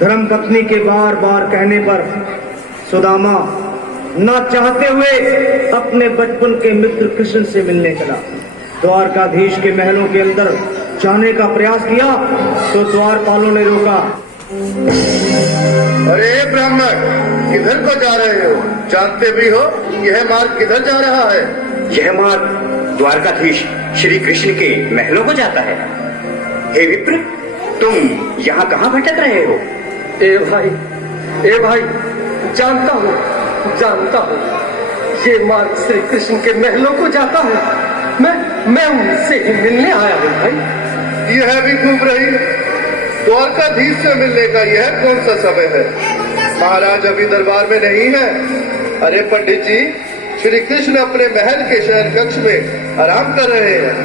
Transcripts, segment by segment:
धर्मपत्नी के बार बार कहने पर सुदामा ना चाहते हुए अपने बचपन के मित्र कृष्ण से मिलने चला। द्वारकाधीश के महलों के अंदर जाने का प्रयास किया तो द्वारपालों ने रोका। अरे ब्राह्मण, किधर को जा रहे हो? जानते भी हो यह मार्ग किधर जा रहा है? यह मार्ग द्वारकाधीश श्री कृष्ण के महलों को जाता है। हे विप्र, तुम यहाँ कहाँ भटक रहे हो? ए भाई, जानता हूँ ये मार्ग श्री कृष्ण के महलों को जाता है। मैं उनसे ही मिलने आया हूँ भाई। यह भी घूम रही, द्वारकाधीश से मिलने का यह कौन सा समय है? महाराज अभी दरबार में नहीं है। अरे पंडित जी, श्री कृष्ण अपने महल के शयन कक्ष में आराम कर रहे हैं।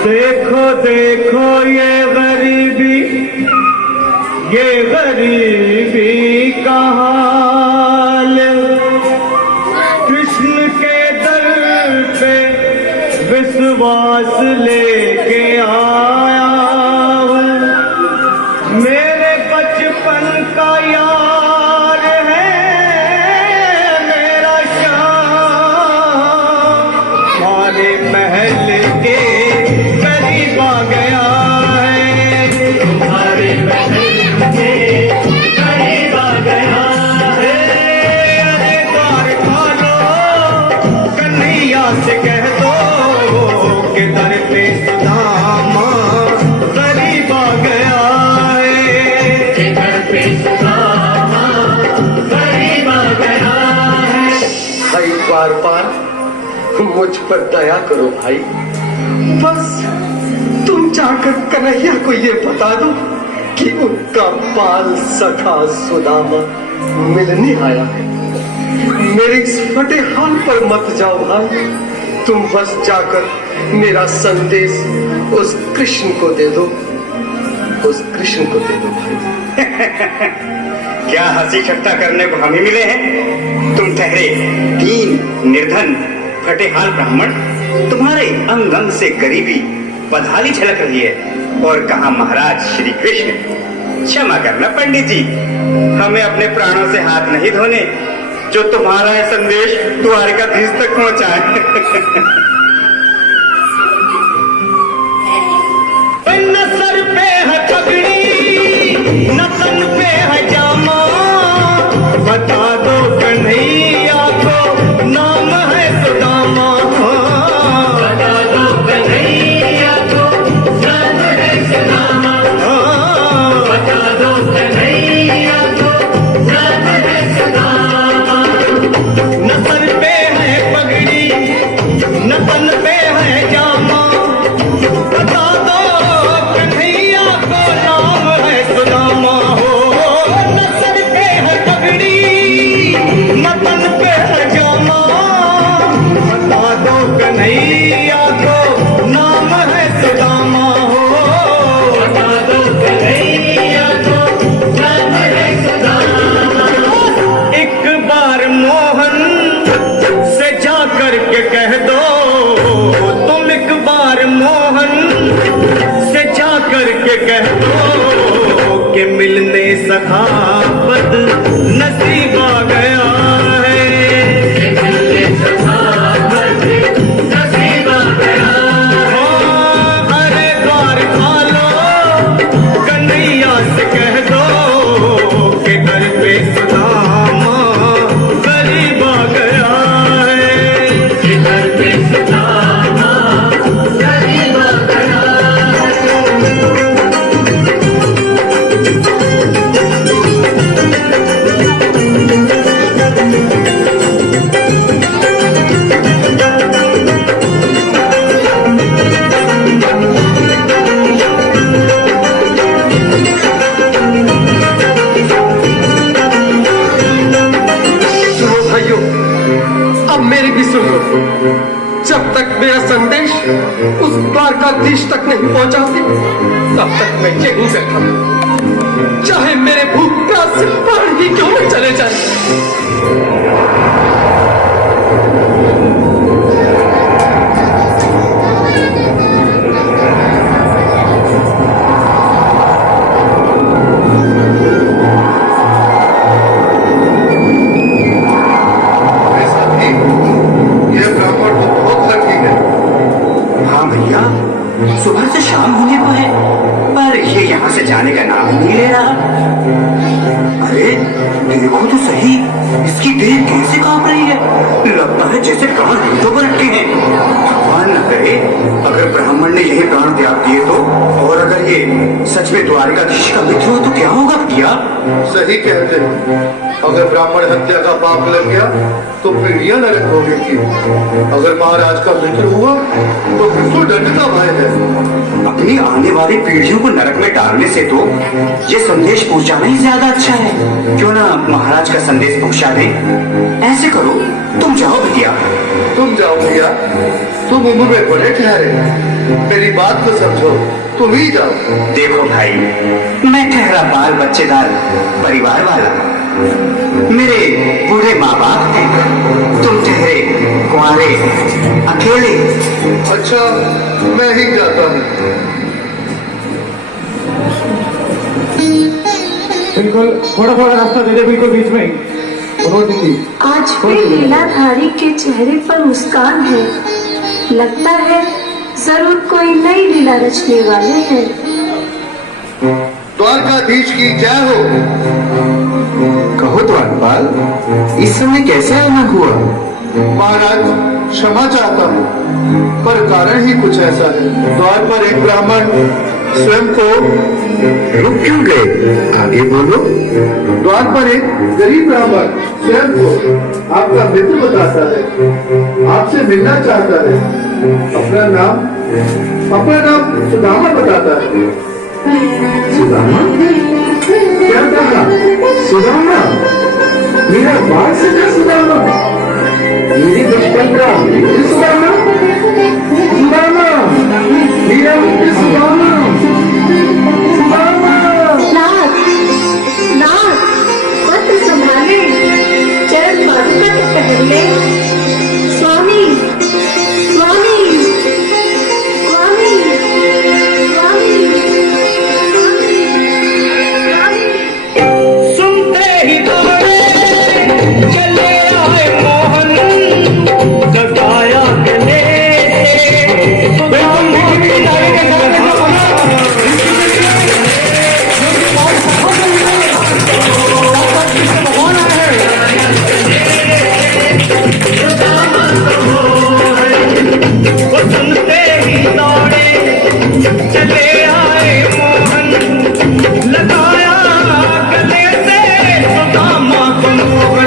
देखो देखो ये गरीबी का हाल, कृष्ण के दर पे विश्वास लेके आया हूँ। मेरे बचपन का यार है मेरा श्याम, हमारे महल के करीब आ गया है, तुम्हारे महल के करीब आ गया है। अरे द्वारपालो, कन्हैया से कह दो कि दर पे सुदामा करीब आ गया है, दर पे सुदामा करीब आ गया है। भाई द्वारपाल, मुझ पर दया करो भाई। बस तुम जाकर कन्हैया को ये बता दो कि उनका बाल सखा सुदामा मिलने आया है। मेरे इस फटे हाल पर मत जाओ भाई, तुम बस जाकर मेरा संदेश उस कृष्ण को दे दो, भाई। क्या हंसी ठट्टा करने को हम ही मिले हैं? तुम ठहरे दीन निर्धन फटे हाल ब्राह्मण, तुम्हारे अंग अंग से गरीबी बदहाली झलक रही है। और कहा महाराज श्री कृष्ण? क्षमा करना पंडित जी, हमें अपने प्राणों से हाथ नहीं धोने जो तुम्हारा यह संदेश द्वारकाधीश तक पहुंचाए। न सर पे है पगड़ी, न तन पे है जामा, बता दो कन्हैया को नाम है सुदामा, बता दो कन्हैया को नाम है सुदामा, बता दो कन्हैया को नाम है सुदामा। न सर पे है पगड़ी, न तन पे है जामा, बता दो कन्हैया को नाम है सुदामा हो। न सर पे है पगड़ी, न तन पे है जामा, बता दो कन्हैया को नाम है सुदामा हो, बता दो कन्हैया को नाम है सुदामा। एक बार मोहन से जा करके कह दो, तुम एक बार मोहन से जा करके कह दो कि मिलने सखावत नसीब आ गया है, मिलने सखावत नसीब आ गया है। अरे द्वारपालो, कन्हैया से कह दो कि घर पे सुदामा करीब आ गया है, घर पे सुदामा करीब आ गया है। सुनो भाइयों, अब मेरी भी सुनो। जब तक मेरा संदेश उस द्वारकाधीश तक नहीं पहुंचाओगे, तब तक मैं यहीं से था, चाहे मेरे भूख प्यास से प्राण ही क्यों न चले जाए। सुबह से शाम होने को है, पर ये यहाँ से जाने का नाम नहीं ले रहा। अरे देखो तो सही, इसकी देह कैसे कांप रही है, लगता है जैसे प्राण हाथों पर रखे हैं। भगवान न करे अगर ब्राह्मण ने यही प्राण त्याग दिए तो, और अगर ये सच में द्वारिकाधीश का मित्र हो तो क्या होगा भैया? सही कहते हो। अगर ब्राह्मण हत्या का पाप लग गया तो पीढ़ियां नरक भोगेंगी। अगर महाराज का मित्र हुआ तो फिर तो दंड का भय है। अपनी आने वाली पीढ़ियों को नरक में डालने से तो ये संदेश पहुंचाना ही ज्यादा अच्छा है। क्यों ना महाराज का संदेश पहुंचा दें? ऐसे करो, तुम जाओ भैया। तुम जाओ भैया, तुम उम्र में बड़े ठहरे, मेरी बात को समझो, तुम ही जाओ। देखो भाई, मैं ठहरा बाल बच्चेदार परिवार वाला, मेरे बूढ़े माँ बाप हैं, तुम ठहरे कुंवारे अकेले। अच्छा, मैं ही जाता हूँ। बिल्कुल थोड़ा थोड़ा रास्ता दे दे, बिल्कुल बीच में ही। बहुत ही आज फिर लीलाधारी के चेहरे पर मुस्कान है। लगता है जरूर कोई नई लीला रचने वाले हैं। द्वारकाधीश की जय हो। कहो द्वारपाल, इस समय कैसे आना हुआ? महाराज क्षमा चाहता हूँ, पर कारण ही कुछ ऐसा है। द्वार पर एक ब्राह्मण स्वयं को रुक क्यों गए? आगे बोलो। द्वार पर एक गरीब ब्राह्मण स्वयं को आपका मित्र बताता है, आपसे मिलना चाहता है। अपना नाम सुदामा बताता है। सुदामा? क्या कहा? सुदामा? मेरा बाल सजा सुदामा? मेरी बचपन का मित्र सुदामा? सुदामा? मेरा मित्र सुदामा? सुदामा? नाथ, पत्र संभाले, चरण पादुका के पहले। स्वामी, स्वामी, स्वामी, स्वामी, स्वामी। सुनते ही दौड़े चले आए मोहन, जगाया गले सुनते ही दौड़े चले आए मोहन, लगाया गले से सुदामा को मोहन।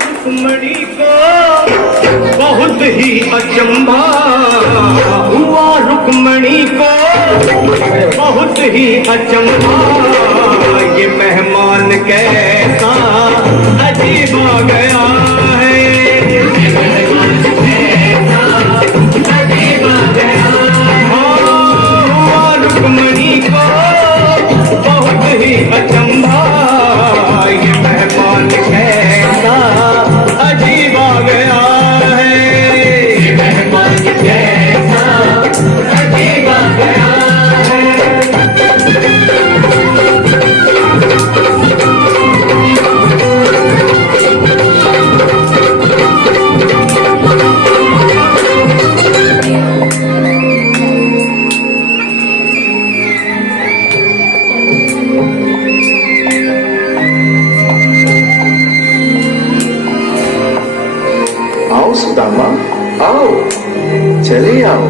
रुक्मणी को बहुत ही अचंभा हुआ, रुक्मणी को बहुत ही अचंभा। ये मेहमान कैसा अजीब आ गया है, हुआ रुक्मणी को बहुत ही अचंभा। ये मेहमान कैसा अजीब आ गया है, ये मेहमान कैसा अजीब आ गया है। आओ सुदामा, आओ, चले आओ।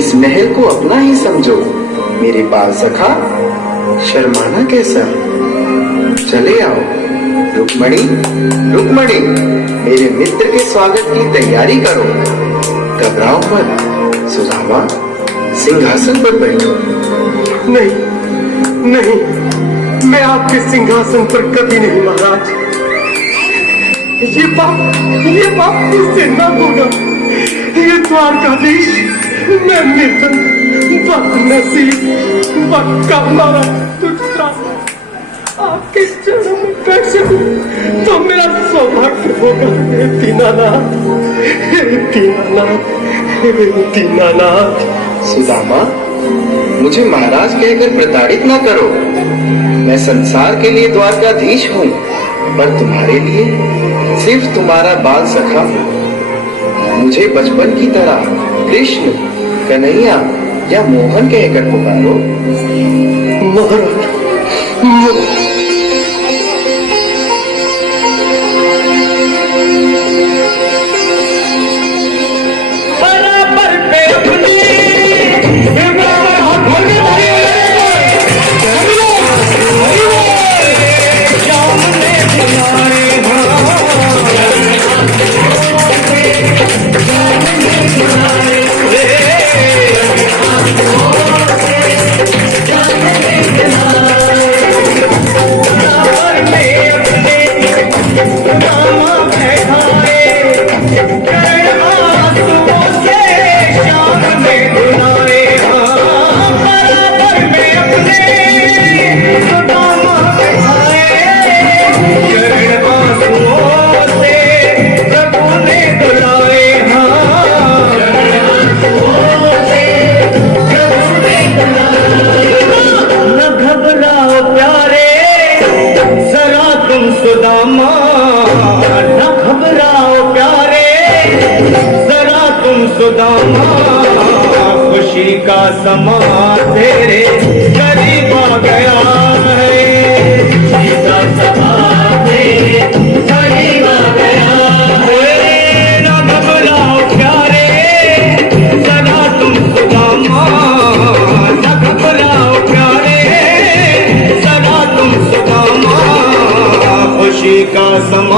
इस महल को अपना ही समझो। मेरे बाल सखा, शर्माना कैसा? चले आओ। रुक्मणी, रुक्मणी, मेरे मित्र के स्वागत की तैयारी करो। घबराओ मत। सुदामा, सिंहासन पर बैठो। नहीं, नहीं, मैं आपके सिंहासन पर कभी नहीं महाराज। ये बाप मुझसे न होगा। ये द्वारकाधीश, मैं निर्धन, बदनसीब, बदकामा, तुझसा। आपके चरणों में बैठ सकूं तो मेरा सौभाग्य होगा। हे दीनानाथ, हे दीनानाथ, हे दीनानाथ। सुदामा, मुझे महाराज कहकर प्रताड़ित ना करो। मैं संसार के लिए द्वारकाधीश हूँ, पर तुम्हारे लिए सिर्फ तुम्हारा बाल सखा हूँ। मुझे बचपन की तरह कृष्ण, कन्हैया या मोहन कहकर पुकारो। महाराज, बराबर पे अपनी सुदामा, खुशी का समा तेरे करीब आ गया है। खुशी का समा तेरे करीब आ गया है। ना घबराओ प्यारे, सदा तुम सुदामा, ना घबराओ प्यारे, सदा तुम सुदामा, खुशी का समा